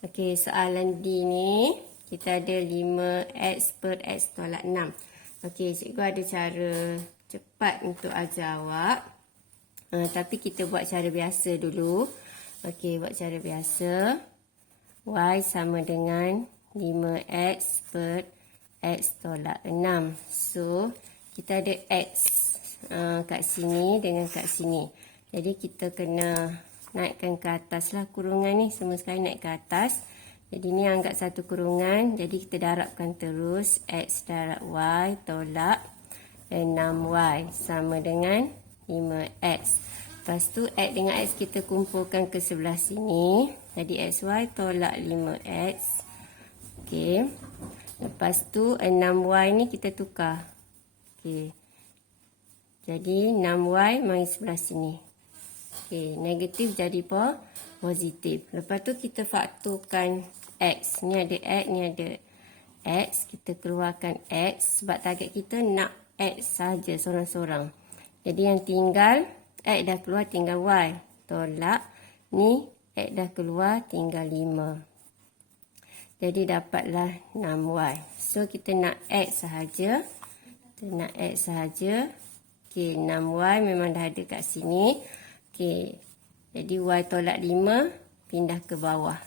Okey, soalan D ni kita ada 5x per x tolak 6. Okey, cikgu ada cara cepat untuk ajar awak. Tapi kita buat cara biasa dulu. Okey, buat cara biasa. Y sama dengan 5x per x tolak 6. So, kita ada x kat sini dengan kat sini. Jadi, kita kena naikkan ke atas lah kurungan ni. Semua sekali naik ke atas. Jadi ni anggap satu kurungan. Jadi kita darabkan terus. X darab Y tolak 6Y sama dengan 5X. Lepas tu X dengan X kita kumpulkan ke sebelah sini. Jadi XY tolak 5X. Okey. Lepas tu 6Y ni kita tukar. Okey. Jadi 6Y mari sebelah sini. Okey, negatif jadi positif. Lepas tu kita faktorkan X. Ni ada X, ni ada X. Kita keluarkan X sebab target kita nak X saja sorang-sorang. Jadi yang tinggal, X dah keluar tinggal Y. Tolak. Ni X dah keluar tinggal 5. Jadi dapatlah 6Y. So kita nak X sahaja. Kita nak X sahaja. Okey, 6Y memang dah ada kat sini. Okey, jadi Y tolak 5 pindah ke bawah.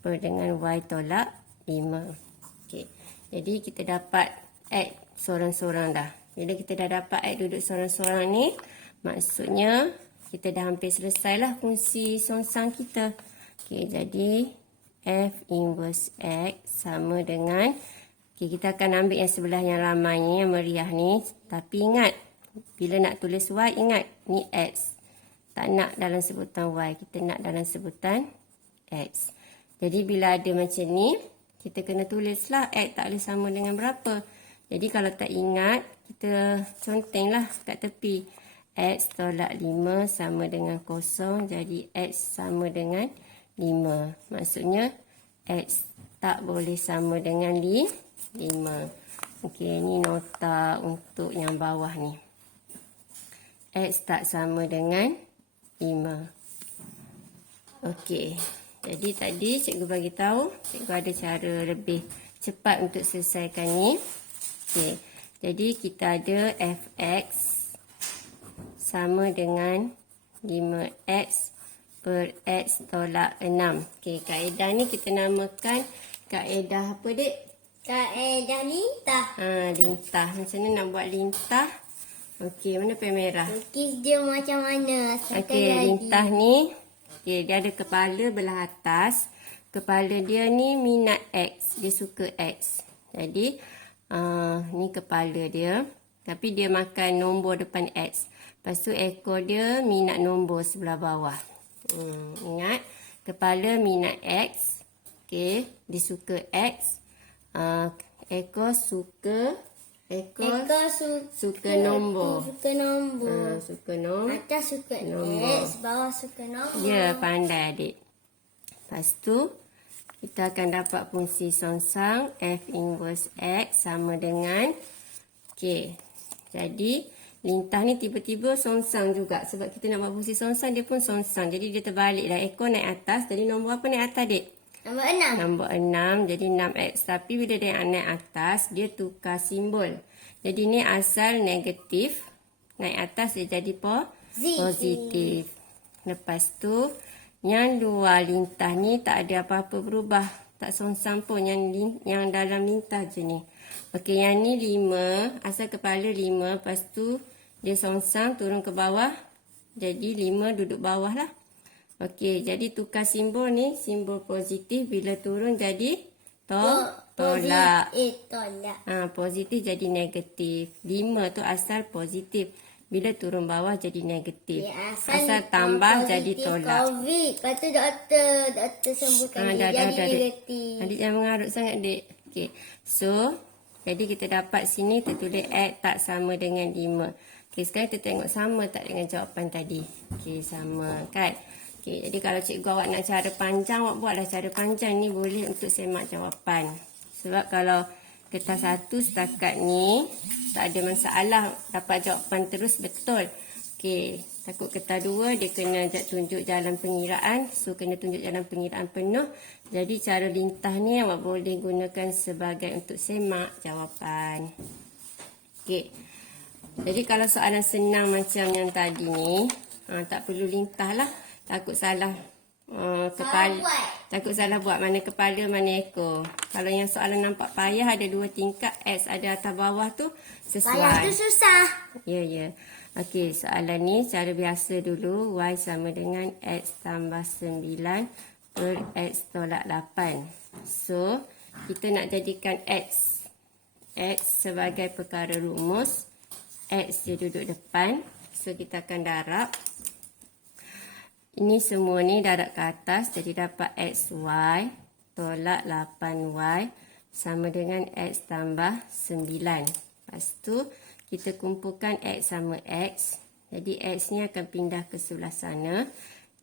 Dengan Y tolak 5. Okey, jadi kita dapat X sorang-sorang dah. Bila kita dah dapat X duduk sorang-sorang ni, maksudnya kita dah hampir selesai lah fungsi songsang kita. Okey, jadi F inverse X sama dengan, okey, kita akan ambil yang sebelah yang ramai ni, yang meriah ni. Tapi ingat, bila nak tulis Y, ingat ni X. Tak nak dalam sebutan Y, kita nak dalam sebutan X. Jadi bila ada macam ni, kita kena tulislah X tak boleh sama dengan berapa. Jadi kalau tak ingat, kita contenglah kat tepi. X tolak 5 sama dengan 0, jadi X sama dengan 5. Maksudnya X tak boleh sama dengan 5. Okey, ni nota untuk yang bawah ni. X tak sama dengan 5. Okey. Jadi tadi cikgu bagi tahu, cikgu ada cara lebih cepat untuk selesaikan ni. Okey. Jadi kita ada fx sama dengan 5x per x tolak 6. Okey, kaedah ni kita namakan kaedah apa, Dek? Kaedah lintah. Lintah. Macam mana nak buat lintah? Okey, mana pen merah? Lukis dia macam mana? Okey, lintah ni, okey, dia ada kepala belah atas. Kepala dia ni minat X. Dia suka X. Jadi, ni kepala dia. Tapi dia makan nombor depan X. Lepas tu ekor dia minat nombor sebelah bawah. Ingat, kepala minat X. Okey, dia suka X. Ekor suka... Ekor suka nombor. Suka nombor. Suka nombor. Atas suka nombor. X, bawah suka nombor. Ya, pandai adik. Lepas tu, kita akan dapat fungsi songsang F inverse X sama dengan, okey, jadi lintah ni tiba-tiba songsang juga. Sebab kita nak buat fungsi songsang, dia pun songsang. Jadi dia terbalik dah. Ekor naik atas. Jadi nombor apa naik atas, Dek? Nombor 6. Nombor 6. Jadi 6X. Tapi bila dia naik atas, dia tukar simbol. Jadi ni asal negatif. Naik atas dia jadi positif. Lepas tu, yang luar lintah ni tak ada apa-apa berubah. Tak songsang pun. Yang dalam lintah je ni. Okey, yang ni 5. Asal kepala 5. Lepas tu, dia songsang turun ke bawah. Jadi 5 duduk bawah lah. Okey, jadi tukar simbol ni, simbol positif. Bila turun jadi tolak. Tolak. Positif jadi negatif. 5 tu asal positif. Bila turun bawah jadi negatif. Ya, asal tambah jadi tolak. COVID. Lepas tu doktor sembuhkan dia jadi negatif. Adik jangan mengarut sangat, Dek. Okey, so jadi kita dapat sini tertulis X tak sama dengan 5. Okey, sekarang kita tengok sama tak dengan jawapan tadi. Okey, sama kan? Okey, jadi kalau cikgu awak nak cara panjang, awak buatlah cara panjang ni boleh untuk semak jawapan. Sebab kalau kertas 1 setakat ni, tak ada masalah dapat jawapan terus betul. Okey, Takut kertas 2 dia kena tunjuk jalan pengiraan. So kena tunjuk jalan pengiraan penuh. Jadi cara lintah ni awak boleh gunakan sebagai untuk semak jawapan. Okey. Jadi kalau soalan senang macam yang tadi ni, tak perlu lintah lah. Takut salah kepala. Takut salah buat mana kepala mana ekor. Kalau yang soalan nampak payah ada 2 tingkat, X ada atas bawah tu sesuai. Payah tu susah. Ya. Okey, soalan ni cara biasa dulu. Y sama dengan X tambah 9 per X tolak 8. So, kita nak jadikan X sebagai perkara rumus. X dia duduk depan. So, kita akan darab. Ini semua ni darab ke atas. Jadi, dapat XY tolak 8Y sama dengan X tambah 9. Lepas tu, kita kumpulkan X sama X. Jadi, X ni akan pindah ke sebelah sana.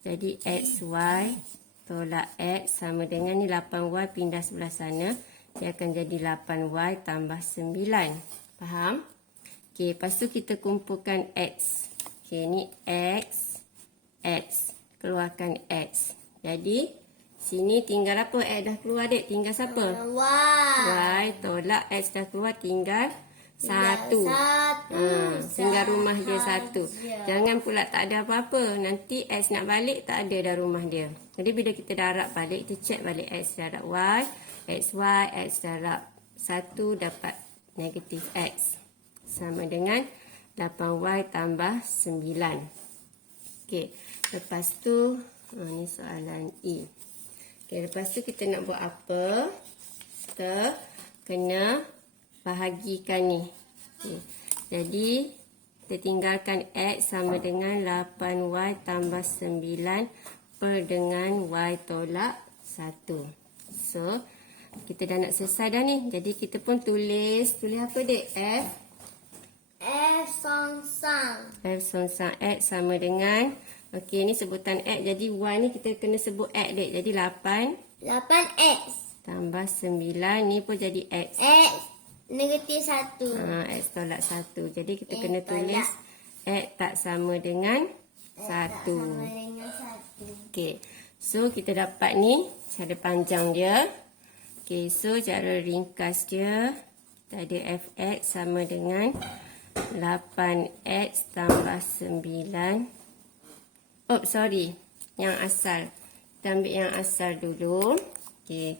Jadi, XY tolak X sama dengan ni 8Y pindah sebelah sana. Dia akan jadi 8Y tambah 9. Faham? Okey, lepas tu kita kumpulkan X. Okey, ni X. Keluarkan X. Jadi, sini tinggal apa? X dah keluar, dek. Tinggal siapa? Y tolak X dah keluar, tinggal 1. Tinggal rumah dia 1. Jangan pula tak ada apa-apa. Nanti X nak balik, tak ada dah rumah dia. Jadi, bila kita darab balik, kita check balik X darab Y. XY, X darab 1 dapat negatif X. Sama dengan 8Y tambah 9. Okey. Lepas tu, ni soalan E. Okey, lepas tu kita nak buat apa? Kita kena bahagikan ni. Okay. Jadi, kita tinggalkan X sama dengan 8Y tambah 9 per dengan Y tolak 1. So, kita dah nak selesai dah ni. Jadi, kita pun tulis apa dek? F songsang X sama dengan, okey, ni sebutan X. Jadi, Y ni kita kena sebut X dek. Jadi, 8X tambah 9. Ni pun jadi X. X negatif 1. X tolak 1. Jadi kita kena tulis X tak sama dengan 1. Okey. So kita dapat ni cara panjang dia. Okey, so cara ringkas dia, kita ada Fx sama dengan 8X tambah 9. Oh, sorry. Yang asal. Kita ambil yang asal dulu. Okey.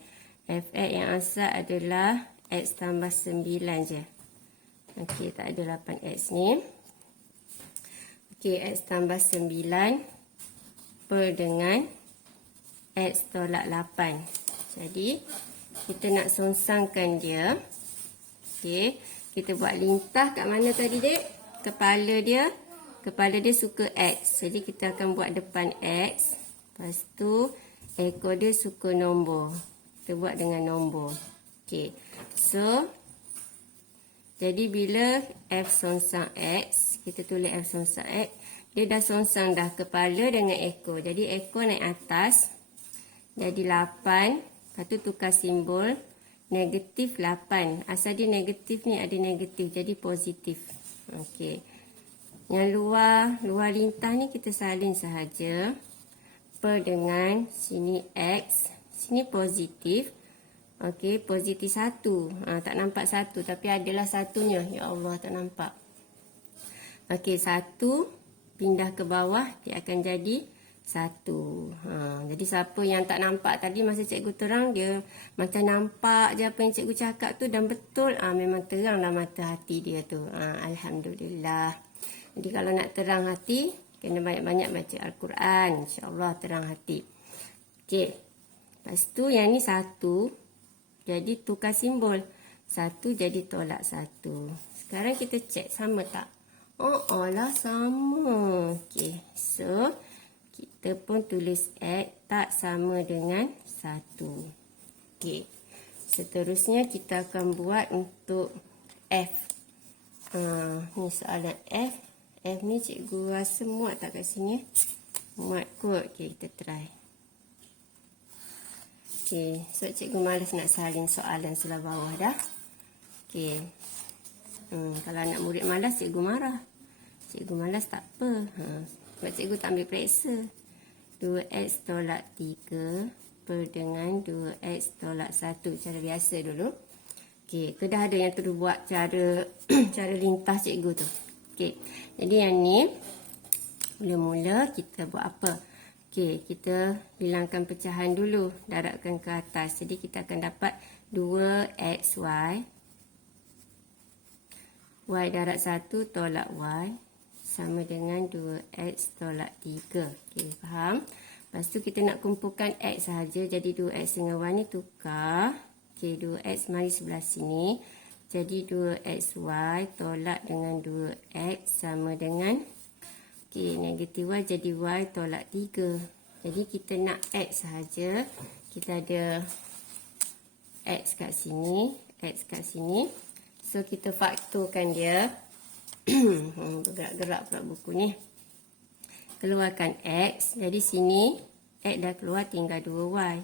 Fx yang asal adalah X tambah 9 je. Okey, tak ada 8X ni. Okey, X tambah 9 per dengan X tolak 8. Jadi, kita nak songsangkan dia. Okey, kita buat lintah kat mana tadi, dek? Kepala dia suka X. Jadi, kita akan buat depan X. Lepas tu, ekor dia suka nombor. Kita buat dengan nombor. Okey. So, jadi bila F songsang X, kita tulis F songsang X, dia dah songsang dah kepala dengan ekor. Jadi, ekor naik atas. Jadi, 8. Lepas tu tukar simbol. Negatif 8. Asal dia negatif ni ada negatif. Jadi, positif. Okey. Yang luar lintah ni kita salin sahaja. Per dengan sini X. Sini positif. Okey, positif 1. Tak nampak 1 tapi adalah satunya. Ya Allah, tak nampak. Okey, 1 pindah ke bawah, dia akan jadi 1. Jadi siapa yang tak nampak tadi masa cikgu terang, dia macam nampak je apa yang cikgu cakap tu dan betul. Memang terang dalam mata hati dia tu. Alhamdulillah. Jadi kalau nak terang hati, kena banyak-banyak baca Al-Quran. InsyaAllah terang hati. Okey. Lepas tu yang ni 1. Jadi tukar simbol. 1 jadi tolak 1. Sekarang kita cek sama tak? Oh lah sama. Okey. So, kita pun tulis X tak sama dengan 1. Okey. Seterusnya kita akan buat untuk F. Ni soalan F. F ni cikgu rasa muat tak kat sini? Muat kot. Okey, kita try. Okey, so cikgu malas nak salin soalan sebelah bawah dah. Okey. Kalau anak murid malas, cikgu marah. Cikgu malas tak apa. Sebab cikgu tak ambil periksa. 2x tolak 3 per dengan 2x tolak 1. Cara biasa dulu. Okey, tu dah ada yang terus buat cara cara lintas cikgu tu. Okey, jadi yang ni mula-mula kita buat apa? Okey, kita hilangkan pecahan dulu, darabkan ke atas. Jadi kita akan dapat 2xy. Y darab 1 tolak y sama dengan 2x tolak 3. Okey, faham? Lepas tu kita nak kumpulkan x sahaja. Jadi 2x dengan y ni tukar. Okey, 2x mari sebelah sini. Jadi 2xy tolak dengan 2x sama dengan, okey, negatif y jadi y tolak 3. Jadi kita nak x sahaja. Kita ada x kat sini, x kat sini. So kita faktorkan dia. Bergerak-gerak pula buku ni. Keluarkan x. Jadi sini x dah keluar tinggal 2y.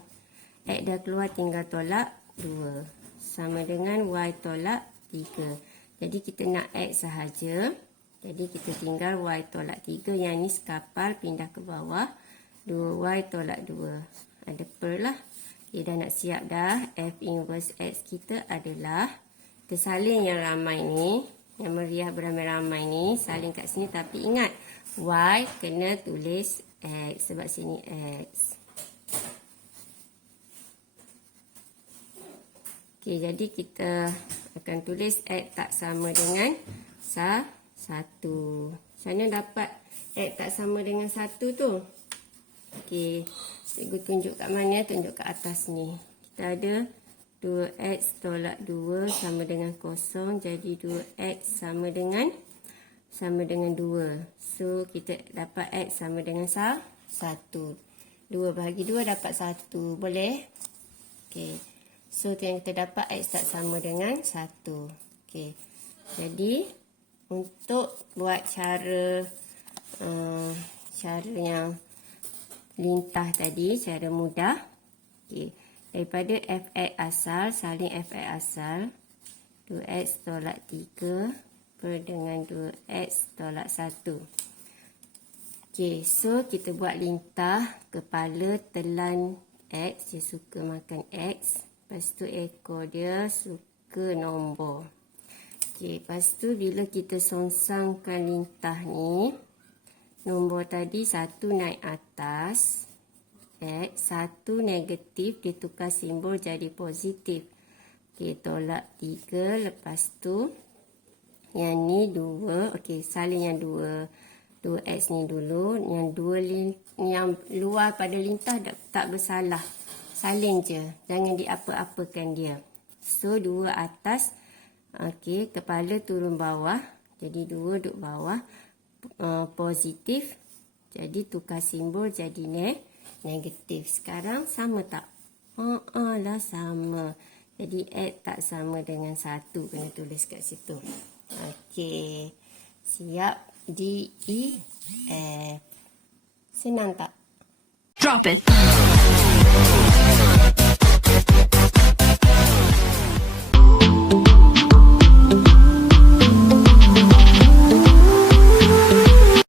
X dah keluar tinggal tolak 2. Sama dengan y tolak 3. Jadi kita nak x sahaja. Jadi kita tinggal y tolak 3. Yang ni sekapal pindah ke bawah. 2y tolak 2. Ada per lah. Okay, dah nak siap dah. F inverse x kita adalah, kita salin yang ramai ni. Yang meriah beramai-ramai ni. Salin kat sini tapi ingat. Y kena tulis x. Sebab sini x. Okay, jadi kita akan tulis x tak sama dengan 1. Sana dapat x tak sama dengan 1 tu. Okey, cikgu tunjuk kat mana? Tunjuk kat atas ni. Kita ada 2x tolak 2 sama dengan 0. Jadi 2x sama dengan 2. So, kita dapat x sama dengan 1. 2 bahagi 2 dapat 1. Boleh? Okey. So, tu yang kita dapat x tak sama dengan 1. Okey. Jadi, untuk buat cara yang lintah tadi, cara mudah. Okey. Daripada fx asal, salin fx asal. 2x tolak 3 per dengan 2x tolak 1. Okey, so kita buat lintah kepala telan x. Dia suka makan x. Lepas tu ekor dia suka nombor. Okey, lepas tu bila kita songsangkan lintah ni, nombor tadi 1 naik atas. X, 1 negatif, dia tukar simbol jadi positif. Okey, tolak 3. Lepas tu, yang ni 2. Okey, salin yang 2x ni dulu. Yang 2 yang luar pada lintah tak bersalah. Salin je. Jangan diapa-apakan dia. So, 2 atas. Okey, kepala turun bawah. Jadi, 2 duduk bawah. Positif. Jadi, tukar simbol jadi negatif. Sekarang sama tak? Lah sama. Jadi x tak sama dengan 1. Kena tulis kat situ. Okey. Siap. D, E, F. Senang tak? Drop it.